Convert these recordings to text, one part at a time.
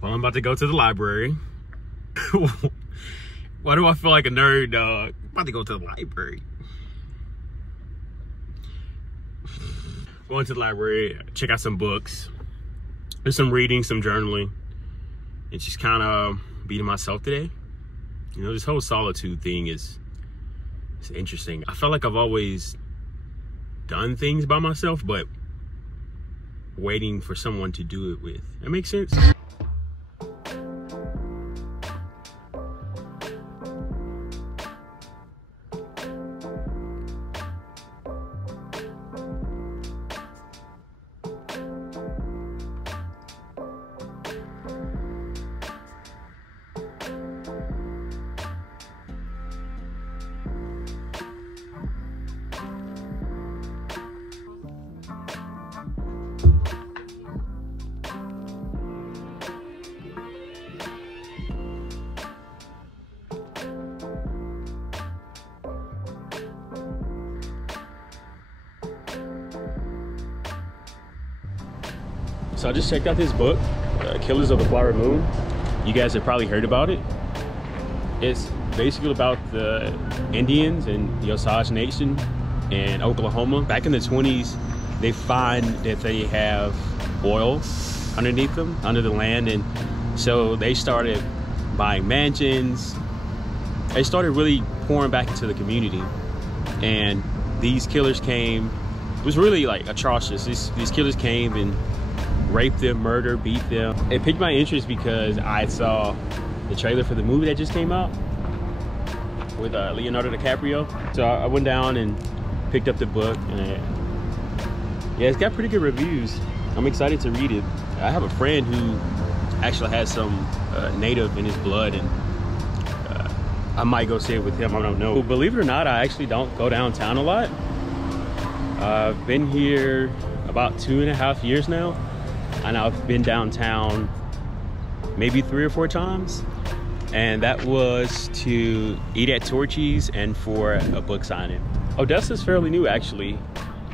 Well, I'm about to go to the library. Why do I feel like a nerd, dog? I'm about to go to the library. Going to the library, check out some books. There's some reading, some journaling. And just kind of beating myself today. You know, this whole solitude thing is interesting. I felt like I've always done things by myself, but waiting for someone to do it with. That makes sense? So I just checked out this book, Killers of the Flower Moon. You guys have probably heard about it. It's basically about the Indians and the Osage Nation in Oklahoma. Back in the 20s, they find that they have oil underneath them, under the land. And so they started buying mansions. They started really pouring back into the community. And these killers came, it was really like atrocious. These killers came and raped them, murdered, beat them. It piqued my interest because I saw the trailer for the movie that just came out with Leonardo DiCaprio. So I went down and picked up the book, and yeah, it's got pretty good reviews. I'm excited to read it. I have a friend who actually has some native in his blood, and I might go see it with him. I don't know. Believe it or not, I actually don't go downtown a lot. I've been here about 2.5 years now. And I've been downtown maybe 3 or 4 times. And that was to eat at Torchy's and for a book signing. Odessa's fairly new, actually.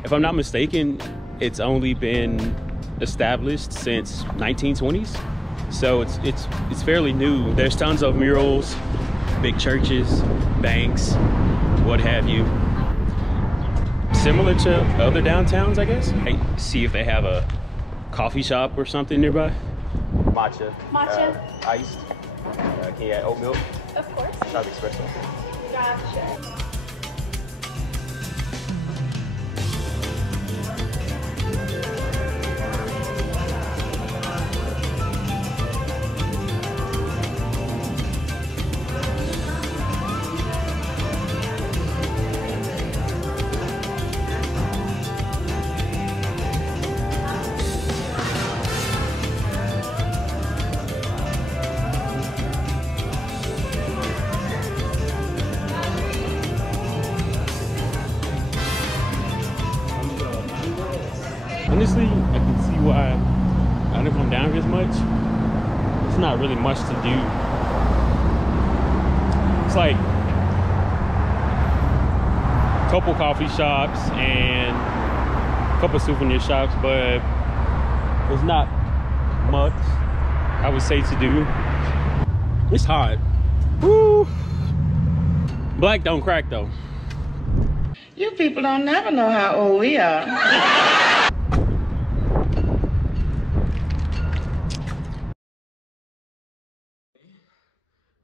If I'm not mistaken, it's only been established since 1920s. So it's fairly new. There's tons of murals, big churches, banks, what have you. Similar to other downtowns, I guess. Hey, see if they have a coffee shop or something nearby. Matcha. Matcha. Iced. Can you add oat milk? Of course. Shot espresso. Gotcha. Honestly, I can see why I don't come down here as much. It's not really much to do. It's like a couple coffee shops and a couple souvenir shops, but there's not much I would say to do. It's hot. Woo! Black don't crack though. You people don't never know how old we are.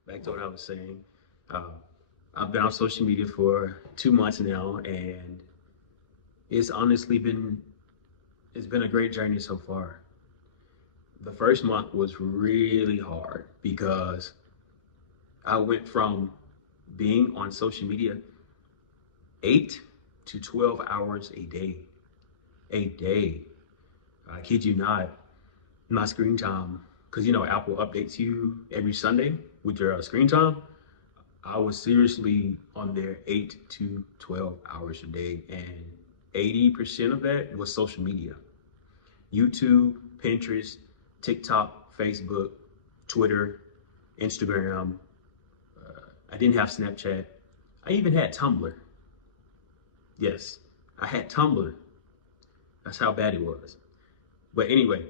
Back to what I was saying. I've been on social media for 2 months now, and it's honestly been a great journey so far. The first month was really hard because I went from being on social media 8 to 12 hours a day. I kid you not. My screen time, because you know Apple updates you every Sunday with your screen time. I was seriously on there 8 to 12 hours a day, and 80% of that was social media. YouTube, Pinterest, TikTok, Facebook, Twitter, Instagram. I didn't have Snapchat. I even had Tumblr. Yes, I had Tumblr. That's how bad it was. But anyway,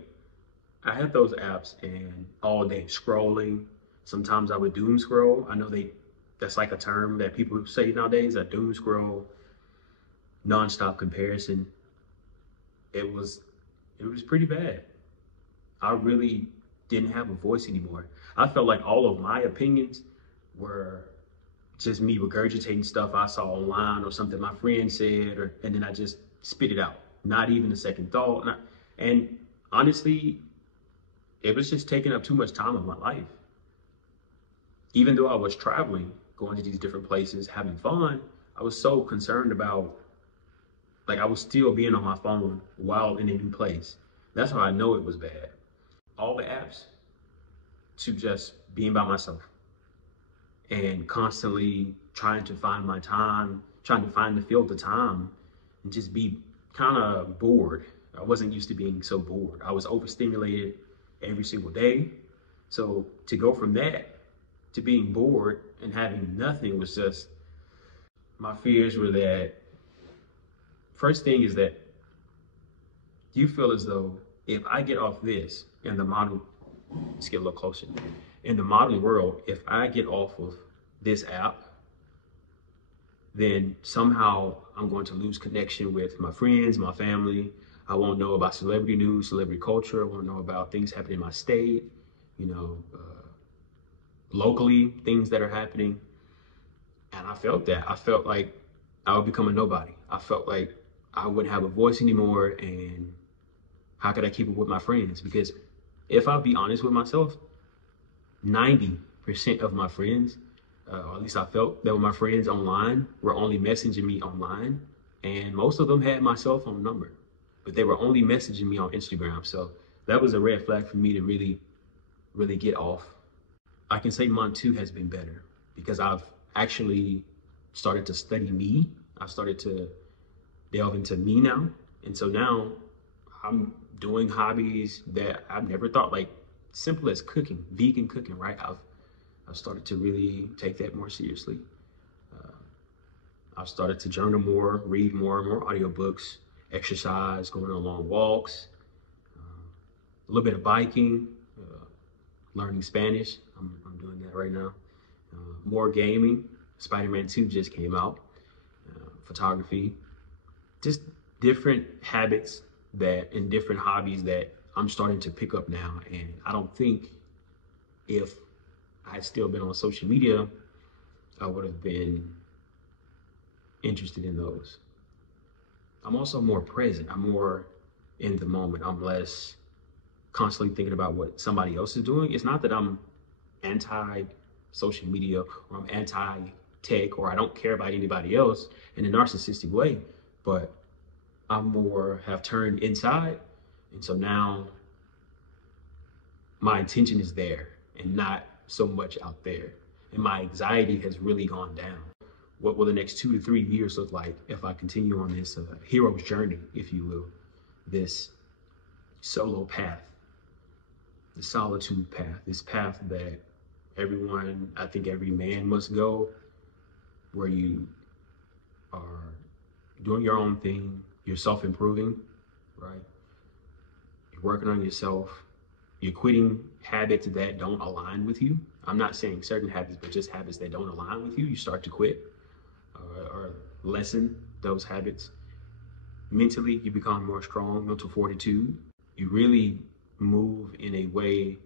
I had those apps and all day scrolling. Sometimes I would doom scroll. I know that's like a term that people say nowadays, a doom scroll, nonstop comparison. It was it was pretty bad. I really didn't have a voice anymore. I felt like all of my opinions were just me regurgitating stuff I saw online or something my friend said, and then I just spit it out. Not even a second thought. And honestly, it was just taking up too much time of my life. Even though I was traveling, going to these different places, having fun, I was so concerned about, like, I was still being on my phone while in a new place. That's how I know it was bad. All the apps to just being by myself and constantly trying to find my time, trying to fill the time and just be kind of bored. I wasn't used to being so bored. I was overstimulated every single day. So to go from that to being bored and having nothing was just, my fears were that, first thing is that you feel as though if I get off this in the modern, let's get a little closer. In the modern world, if I get off of this app, then somehow I'm going to lose connection with my friends, my family. I won't know about celebrity news, celebrity culture. I won't know about things happening in my state, you know, locally, things that are happening. And I felt that. I felt like I would become a nobody. I felt like I wouldn't have a voice anymore. And how could I keep up with my friends? Because if I'll be honest with myself, 90% of my friends, or at least I felt that were my friends online, were only messaging me online. And most of them had my cell phone number, but they were only messaging me on Instagram. So that was a red flag for me to really get off. I can say month 2 has been better because I've actually started to study me. I've started to delve into me now. And so now I'm doing hobbies that I've never thought, like simple as cooking, vegan cooking, right? I've started to really take that more seriously. I've started to journal more, read more audiobooks, exercise, going on long walks, a little bit of biking, learning Spanish. I'm doing that right now. More gaming. Spider-Man 2 just came out. Photography. Just different habits and different hobbies that I'm starting to pick up now. And I don't think if I had still been on social media, I would have been interested in those. I'm also more present. I'm more in the moment. I'm less constantly thinking about what somebody else is doing. It's not that I'm anti-social media or I'm anti-tech or I don't care about anybody else in a narcissistic way, but I'm more have turned inside. And so now my attention is there and not so much out there. And my anxiety has really gone down. What will the next 2 to 3 years look like if I continue on this hero's journey, if you will, this solo path, the solitude path, this path that everyone, I think every man must go, where you are doing your own thing, you're self-improving, right? You're working on yourself, you're quitting habits that don't align with you. I'm not saying certain habits, but just habits that don't align with you. You start to quit or lessen those habits. Mentally, you become more strong, mental fortitude. You really move in a way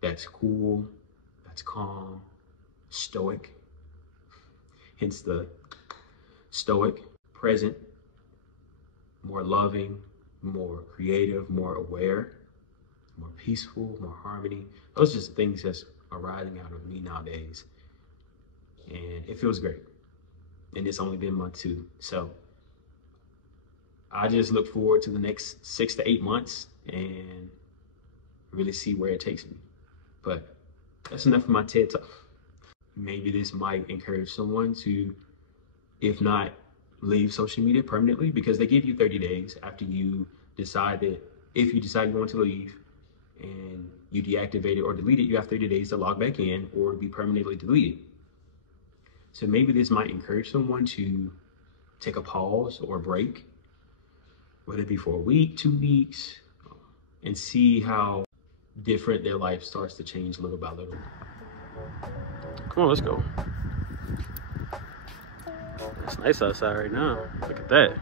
that's cool, that's calm, stoic, hence the stoic, present, more loving, more creative, more aware, more peaceful, more harmony. Those are just things that's arising out of me nowadays. And it feels great. And it's only been month 2. So I just look forward to the next 6 to 8 months and really see where it takes me. But that's enough of my TED Talk. Maybe this might encourage someone to, if not leave social media permanently, because they give you 30 days after you decide that, if you decide you want to leave and you deactivate it or delete it, you have 30 days to log back in or be permanently deleted. So maybe this might encourage someone to take a pause or a break, whether it be for a week, 2 weeks, and see how different their life starts to change little by little. Come on, let's go. It's nice outside right now. Look at that.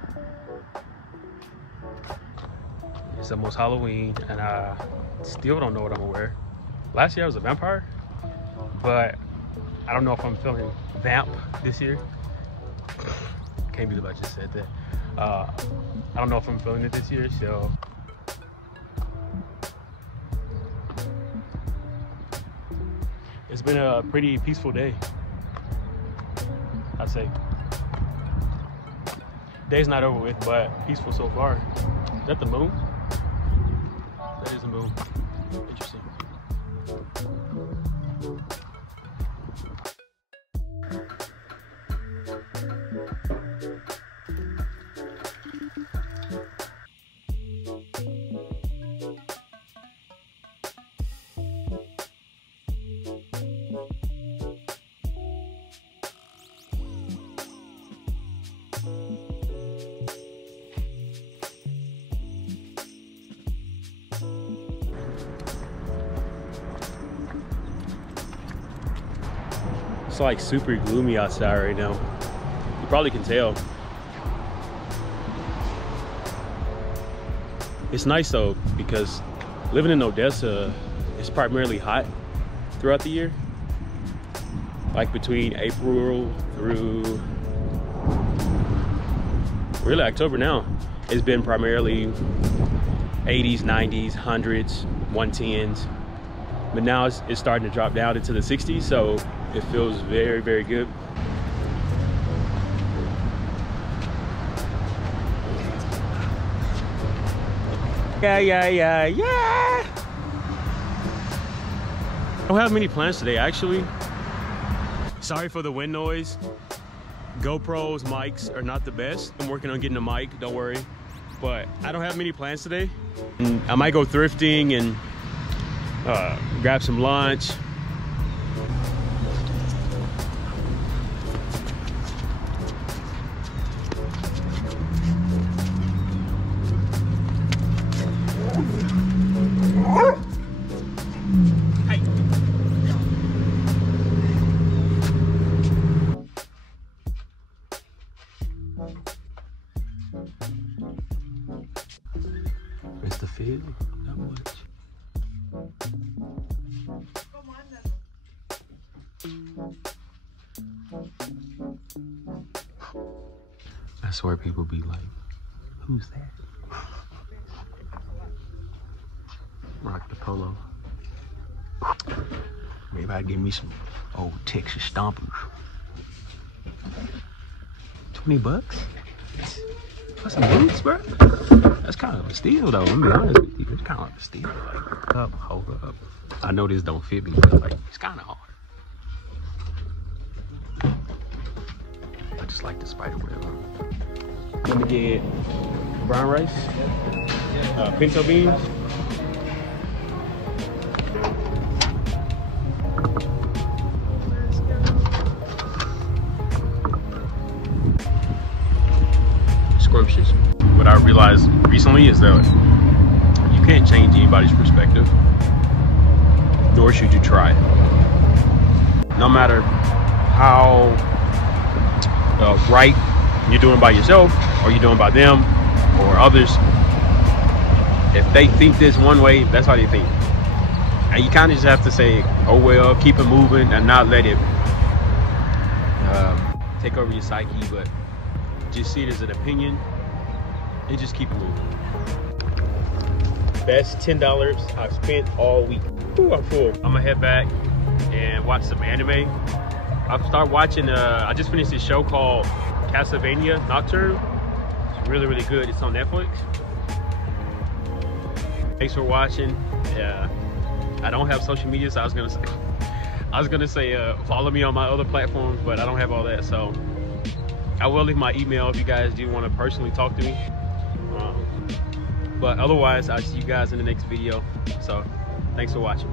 It's almost Halloween, and I still don't know what I'm gonna wear. Last year I was a vampire, but I don't know if I'm feeling vamp this year. Can't believe I just said that. I don't know if I'm feeling it this year, so. It's been a pretty peaceful day, I'd say. Day's not over with, but peaceful so far. Is that the moon? That is the moon. Interesting. It's like super gloomy outside right now. You probably can tell. It's nice though, because living in Odessa, it's primarily hot throughout the year. Like between April through really October now, it's been primarily 80s, 90s, 100s, 110s. But now it's starting to drop down into the 60s, so it feels very, very good. Yeah. I don't have many plans today, actually. Sorry for the wind noise. GoPros, mics are not the best. I'm working on getting a mic, don't worry. But I don't have many plans today. I might go thrifting and grab some lunch. It's the feel, not much. I swear people be like, who's that? Rock the polo. Maybe I give me some old Texas stompers. $20 for some boots, bro? That's kind of a steal though, I'm be honest with you. It's kind of like a steal. Like, hold up. I know this don't fit me, but like, it's kind of hard. I just like the spider web. Let me get brown rice, pinto beans, scrumptious. What I realized recently is that you can't change anybody's perspective, nor should you try. No matter how right you're doing by yourself, or you're doing by them, or others, if they think this one way, that's how they think. And you kind of just have to say, oh well, keep it moving and not let it take over your psyche, but just see it as an opinion and just keep it moving. Best $10 I've spent all week. Ooh, I'm full. I'm gonna head back and watch some anime. I'll start watching, I just finished this show called Castlevania Nocturne. It's really, really good. It's on Netflix. Thanks for watching. I don't have social media, so I was gonna say follow me on my other platforms, but I don't have all that, so I will leave my email if you guys do want to personally talk to me. But otherwise, I'll see you guys in the next video. So thanks for watching.